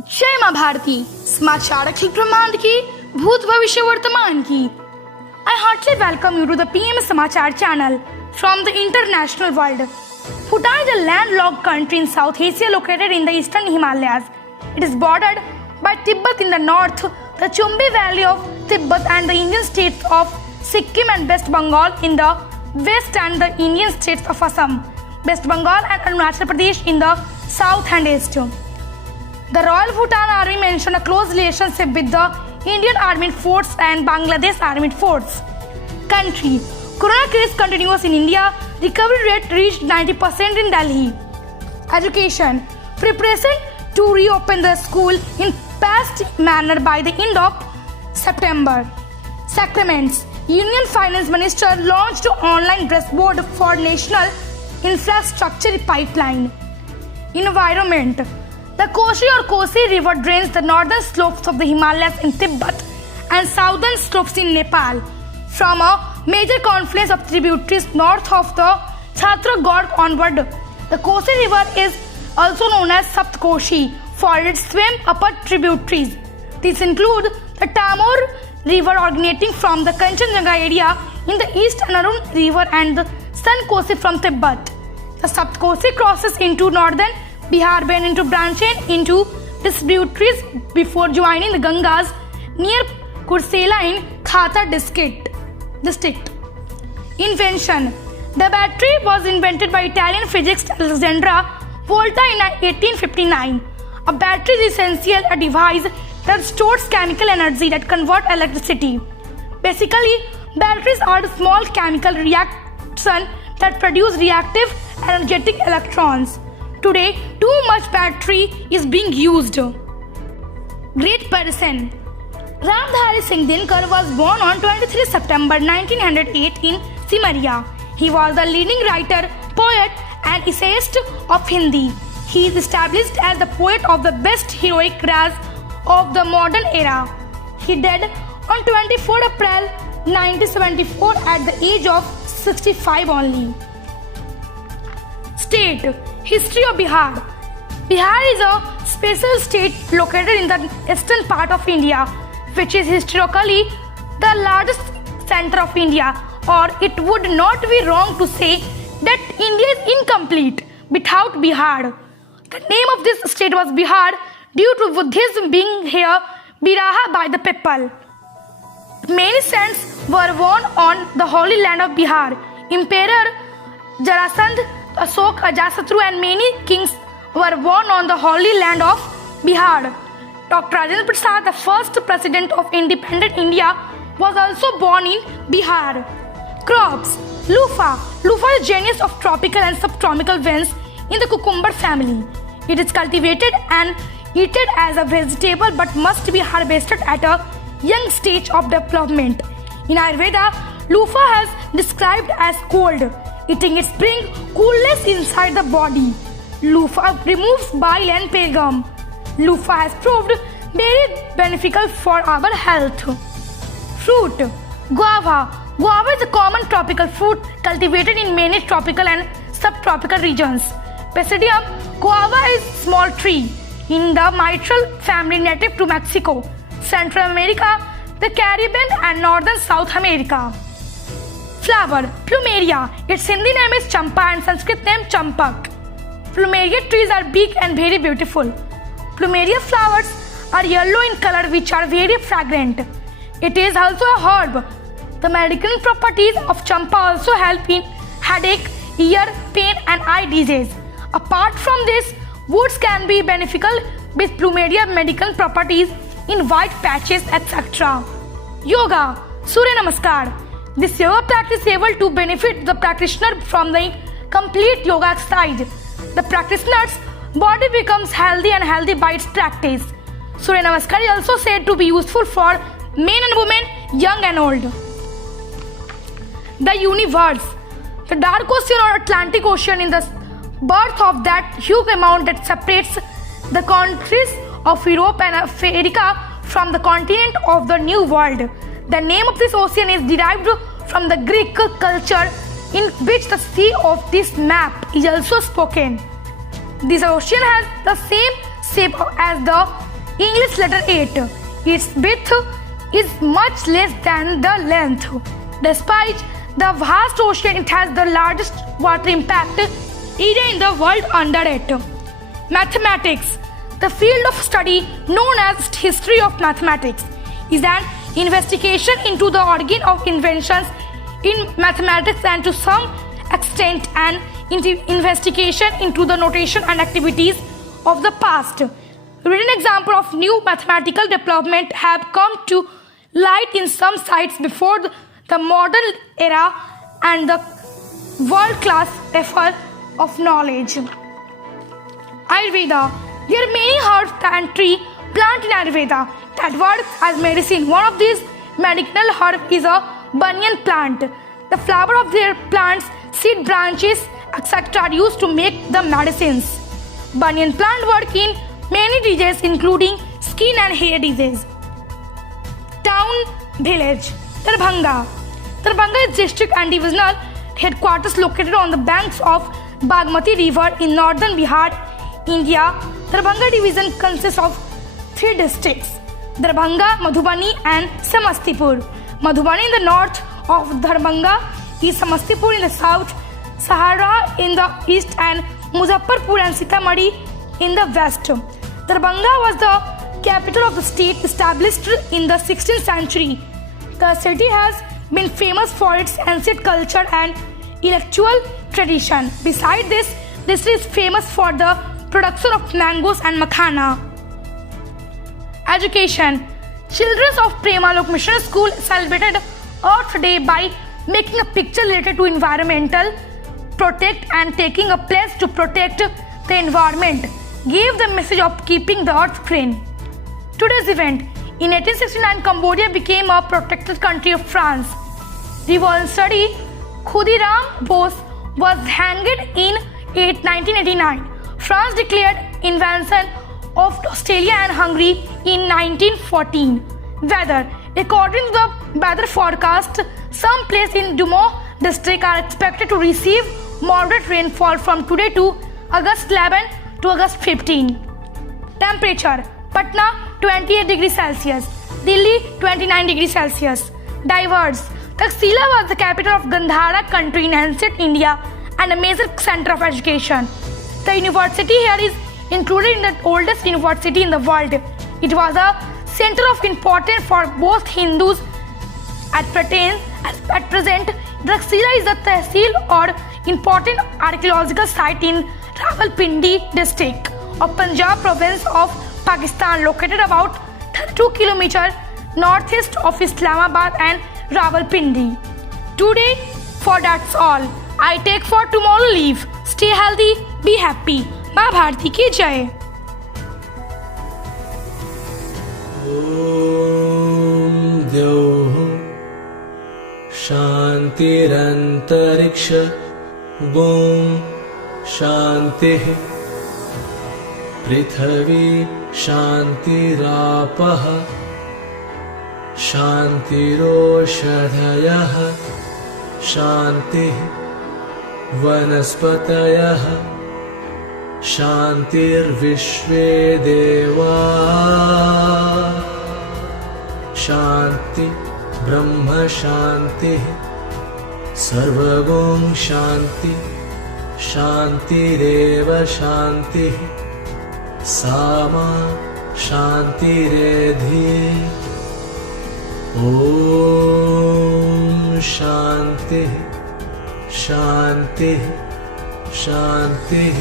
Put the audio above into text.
जय माँ भारती। समाचार अखिल ब्रह्मांड की, भूत भविष्य वर्तमान की। I heartily welcome you to the PM Samachar channel from the international world. Bhutan is a landlocked country in South Asia located in the eastern Himalayas. It is bordered by Tibet in the north, the Chumbi Valley of Tibet and the Indian states of Sikkim and West Bengal in the west and the Indian states of Assam, West Bengal and Arunachal Pradesh in the south and east. The Royal Bhutan Army maintained a close relationship with the Indian Armed Forces and Bangladesh Armed Forces. Country. Corona case continues in India. Recovery rate reached 90% in Delhi. Education. Preparation to reopen the school in fast manner by the end of September. Sacraments. Union Finance Minister launched online dashboard for National Infrastructure Pipeline. Environment. The Koshi or Kosi River drains the northern slopes of the Himalayas in Tibet and southern slopes in Nepal from a major confluence of tributaries north of the Chhatra Gorge onward. The Kosi River is also known as Sapt Koshi for its swim upper tributaries. These include the Tamor River originating from the Kanchenjunga area in the east and Arun River and the San Kosi from Tibet. The Sapt Kosi crosses into northern Bihar Bend into branching into tributaries before joining the Gangas near Kursela in Khata district. Invention. The battery was invented by Italian physicist Alessandro Volta in 1859. A battery is essentially a device that stores chemical energy that converts electricity. Basically, batteries are small chemical reactions that produce reactive energetic electrons. Today, too much battery is being used. Great person. Ramdhari Singh Dinkar was born on 23 September 1908 in Simaria. He was the leading writer, poet and essayist of Hindi. He is established as the poet of the best heroic ras of the modern era. He died on 24 April 1974 at the age of 65 only. State. History of Bihar. Bihar is a special state located in the eastern part of India, which is historically the largest center of India, or it would not be wrong to say that India is incomplete without Bihar. The name of this state was Bihar due to Buddhism being here Biraha by the people. Many saints were born on the holy land of Bihar. Emperor Jarasandh, Ashok, Ajasatru and many kings were born on the holy land of Bihar. Dr. Rajendra Prasad, the first president of independent India, was also born in Bihar. Crops. Loofah. Loofah is a genus of tropical and subtropical vines in the cucumber family. It is cultivated and eaten as a vegetable but must be harvested at a young stage of development. In Ayurveda, loofah has described as cold. Eating it brings coolness inside the body. Loofah removes bile and pagum. Loofah has proved very beneficial for our health. Fruit. Guava. Guava is a common tropical fruit cultivated in many tropical and subtropical regions. Pisidium guava is a small tree in the myrtle family native to Mexico, Central America, the Caribbean and northern South America. Flower. Plumeria. Its Hindi name is Champa and Sanskrit name Champak. Plumeria trees are big and very beautiful. Plumeria flowers are yellow in color which are very fragrant. It is also a herb. The medicinal properties of Champa also help in headache, ear pain and eye disease. Apart from this, woods can be beneficial with plumeria medical properties in white patches, etc. Yoga. Surya Namaskar. This yoga practice is able to benefit the practitioner from the complete yoga exercise. The practitioner's body becomes healthy and healthy by its practice. Surya Namaskar is also said to be useful for men and women, young and old. The universe. The dark ocean or Atlantic Ocean is the birth of that huge amount that separates the countries of Europe and Africa from the continent of the New World. The name of this ocean is derived from the Greek culture in which the sea of this map is also spoken. This ocean has the same shape as the English letter 8. Its width is much less than the length. Despite the vast ocean, it has the largest water impact area in the world under it. Mathematics. The field of study known as history of mathematics is an investigation into the origin of inventions in mathematics and to some extent an investigation into the notation and activities of the past. Written examples of new mathematical development have come to light in some sites before the modern era and the world-class effort of knowledge. Ayurveda. There are many herbs and trees planted in Ayurveda that work as medicine. One of these medicinal herbs is a banyan plant. The flower of their plants, seed branches, etc. are used to make the medicines. Banyan plant work in many diseases including skin and hair disease. Town, village. Darbhanga. Darbhanga is district and divisional headquarters located on the banks of Bagmati River in northern Bihar, India. Darbhanga division consists of 3 districts: Darbhanga, Madhubani and Samastipur. Madhubani in the north of Darbhanga is Samastipur in the south, Sahara in the east and Muzaffarpur and Sitamarhi in the west. Darbhanga was the capital of the state established in the 16th century. The city has been famous for its ancient culture and intellectual tradition. Besides this, district is famous for the production of mangoes and makhana. Education. Children of Premalok Mission School celebrated Earth Day by making a picture related to environmental protect and taking a pledge to protect the environment. Gave the message of keeping the earth green. Today's event. In 1869, Cambodia became a protected country of France. Revolutionary Khudiram Bose was hanged in 1989. France declared invasion of Australia and Hungary in 1914. Weather. According to the weather forecast, some places in Dumont district are expected to receive moderate rainfall from today to August 11 to August 15. Temperature. Patna 28 degrees Celsius. Delhi 29 degrees Celsius. Diverse. Taxila was the capital of Gandhara country in ancient India and a major center of education. The university here is included in the oldest university in the world. It was a center of importance for both Hindus. At present, Taxila is a tehsil or important archaeological site in Rawalpindi district of Punjab province of Pakistan, located about 32 km northeast of Islamabad and Rawalpindi. Today, for that's all. I take for tomorrow leave. Stay healthy, be happy. माँ भारती की जय. ॐ द्यौः शान्तिरन्तरिक्ष ॐ शान्तिः पृथिवी शान्तिरापः शान्तिरोषधयः शान्तिः वनस्पतयः शान्तिर्विश्वे देवा शान्ति ब्रह्म शान्तिः सर्वगुण शान्ति शान्तिरेव शान्तिः सामा शान्तिरेधि ॐ शान्तिः शान्तिः शान्तिः